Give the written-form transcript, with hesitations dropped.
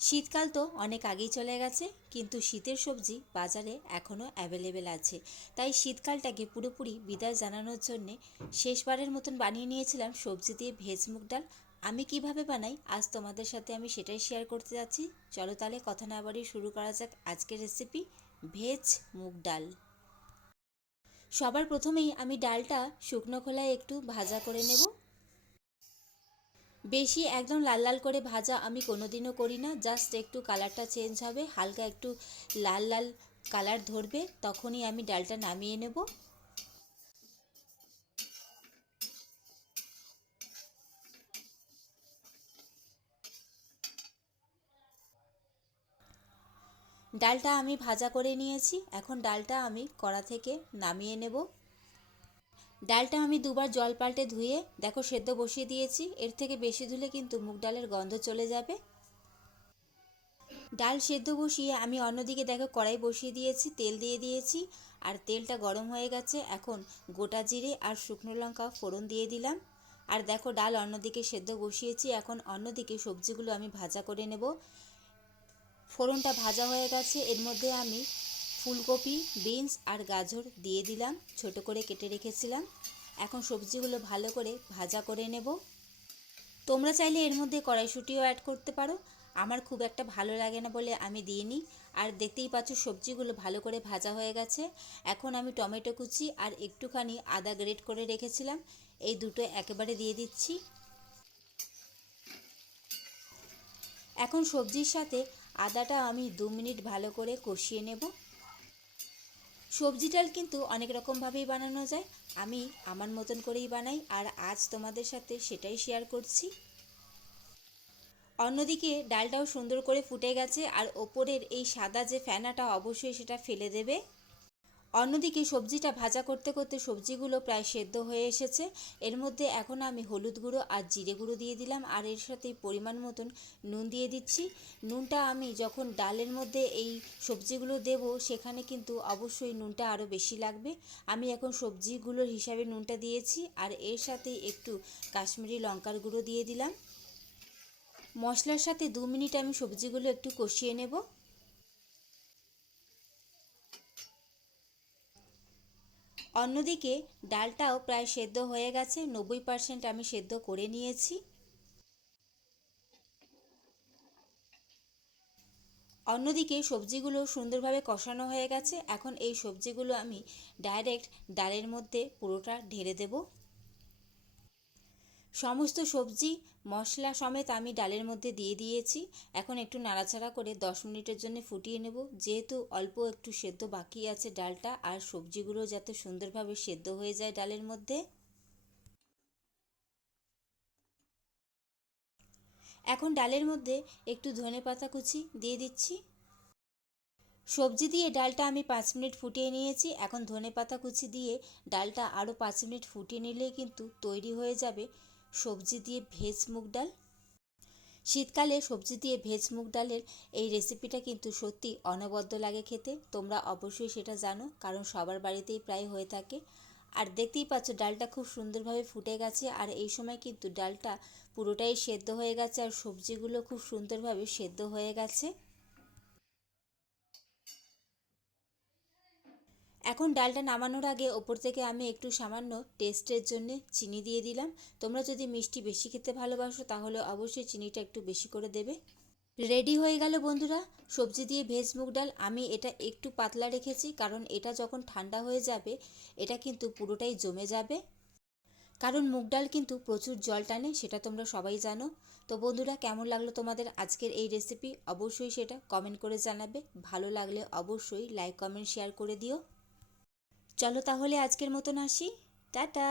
শীতকাল তো অনেক আগেই চলে গেছে, কিন্তু শীতের সবজি বাজারে এখনও অ্যাভেলেবেল আছে। তাই শীতকালটাকে পুরোপুরি বিদায় জানানোর জন্যে শেষবারের মতন বানিয়ে নিয়েছিলাম সবজি দিয়ে ভেজ মুগ ডাল। আমি কিভাবে বানাই আজ তোমাদের সাথে আমি সেটাই শেয়ার করতে যাচ্ছি। চলো তাহলে কথা না বাড়িয়ে শুরু করা যাক আজকের রেসিপি ভেজ মুগ ডাল। সবার প্রথমেই আমি ডালটা শুকনো খোলায় একটু ভাজা করে নেব। বেশি একদম লাল লাল করে ভাজা আমি কোনোদিনও করি না, জাস্ট একটু কালারটা চেঞ্জ হবে, হালকা একটু লাল লাল কালার ধরবে তখনই আমি ডালটা নামিয়ে নেব। ডালটা আমি ভাজা করে নিয়েছি, এখন ডালটা আমি কড়া থেকে নামিয়ে নেব। ডালটা আমি দুবার জল পাল্টে ধুয়ে দেখো সেদ্ধ বসিয়ে দিয়েছি। এর থেকে বেশি ধুলে কিন্তু মুগ ডালের গন্ধ চলে যাবে। ডাল সেদ্ধ বসিয়ে আমি অন্যদিকে দেখো কড়াই বসিয়ে দিয়েছি, তেল দিয়ে দিয়েছি আর তেলটা গরম হয়ে গেছে। এখন গোটা জিরে আর শুকনো লঙ্কা ফোড়ন দিয়ে দিলাম। আর দেখো ডাল অন্যদিকে সেদ্ধ বসিয়েছি, এখন অন্যদিকে সবজিগুলো আমি ভাজা করে নেব। ফোড়নটা ভাজা হয়ে গেছে, এর মধ্যে আমি ফুলকপি, বিনস আর গাজর দিয়ে দিলাম, ছোট করে কেটে রেখেছিলাম। এখন সবজিগুলো ভালো করে ভাজা করে নেব। তোমরা চাইলে এর মধ্যে কড়াইশুঁটিও অ্যাড করতে পারো, আমার খুব একটা ভালো লাগে না বলে আমি দিইনি। আর দেখতেই পাচ্ছ সবজিগুলো ভালো করে ভাজা হয়ে গেছে। এখন আমি টমেটো কুচি আর একটুখানি আদা গ্রেট করে রেখেছিলাম, এই দুটো একেবারে দিয়ে দিচ্ছি। এখন সবজির সাথে আদাটা আমি 2 মিনিট ভালো করে কষিয়ে নেব। সবজি ডাল কিন্তু অনেক রকমভাবেই বানানো যায়, আমি আমার মতন করেই বানাই আর আজ তোমাদের সাথে সেটাই শেয়ার করছি। অন্যদিকে ডালটাও সুন্দর করে ফুটে গেছে আর ওপরের এই সাদা যে ফেনাটা অবশ্যই সেটা ফেলে দেবে। অন্যদিকে সবজিটা ভাজা করতে করতে সবজিগুলো প্রায় সেদ্ধ হয়ে এসেছে। এর মধ্যে এখন আমি হলুদ গুঁড়ো আর জিরে গুঁড়ো দিয়ে দিলাম আর এর সাথে পরিমাণ মতন নুন দিয়ে দিচ্ছি। নুনটা আমি যখন ডালের মধ্যে এই সবজিগুলো দেব সেখানে কিন্তু অবশ্যই নুনটা আরও বেশি লাগবে। আমি এখন সবজিগুলোর হিসাবে নুনটা দিয়েছি আর এর সাথে একটু কাশ্মীরি লঙ্কার গুঁড়ো দিয়ে দিলাম। মশলার সাথে 2 মিনিট আমি সবজিগুলো একটু কষিয়ে নেব। অন্যদিকে ডালটাও প্রায় সেদ্ধ হয়ে গেছে, 90% আমি সেদ্ধ করে নিয়েছি। অন্যদিকে সবজিগুলো সুন্দরভাবে কষানো হয়ে গেছে, এখন এই সবজিগুলো আমি ডাইরেক্ট ডালের মধ্যে পুরোটা ঢেলে দেব। সমস্ত সবজি মশলা সমেত আমি ডালের মধ্যে দিয়ে দিয়েছি। এখন একটু নাড়াচাড়া করে 10 মিনিটের জন্য ফুটিয়ে নেব, যেহেতু অল্প একটু সেদ্ধ বাকি আছে ডালটা আর সবজিগুলো যাতে সুন্দরভাবে সেদ্ধ হয়ে যায় ডালের মধ্যে। এখন ডালের মধ্যে একটু ধনেপাতা কুচি দিয়ে দিচ্ছি। সবজি দিয়ে ডালটা আমি 5 মিনিট ফুটিয়ে নিয়েছি, এখন ধনেপাতা কুচি দিয়ে ডালটা আরও 5 মিনিট ফুটিয়ে নিলেই কিন্তু তৈরি হয়ে যাবে সবজি দিয়ে ভেজ মুগ ডাল। শীতকালে সবজি দিয়ে ভেজ মুগ ডালের এই রেসিপিটা কিন্তু সত্যি অনবদ্য লাগে খেতে, তোমরা অবশ্যই সেটা জানো কারণ সবার বাড়িতেই প্রায় হয়ে থাকে। আর দেখতেই পাচ্ছ ডালটা খুব সুন্দরভাবে ফুটে গেছে আর এই সময় কিন্তু ডালটা পুরোটাই সেদ্ধ হয়ে গেছে আর সবজিগুলো খুব সুন্দরভাবে সেদ্ধ হয়ে গেছে। এখন ডালটা নামানোর আগে ওপর থেকে আমি একটু সামান্য টেস্টের জন্য চিনি দিয়ে দিলাম। তোমরা যদি মিষ্টি বেশি খেতে ভালোবাসো তাহলে অবশ্যই চিনিটা একটু বেশি করে দেবে। রেডি হয়ে গেল বন্ধুরা সবজি দিয়ে ভেজ মুগ ডাল। আমি এটা একটু পাতলা রেখেছি কারণ এটা যখন ঠান্ডা হয়ে যাবে এটা কিন্তু পুরোটাই জমে যাবে, কারণ মুগ ডাল কিন্তু প্রচুর জল টানে, সেটা তোমরা সবাই জানো। তো বন্ধুরা কেমন লাগলো তোমাদের আজকের এই রেসিপি অবশ্যই সেটা কমেন্ট করে জানাবে, ভালো লাগলে অবশ্যই লাইক কমেন্ট শেয়ার করে দিও। চলো তাহলে আজকের মতন আসি, টাটা।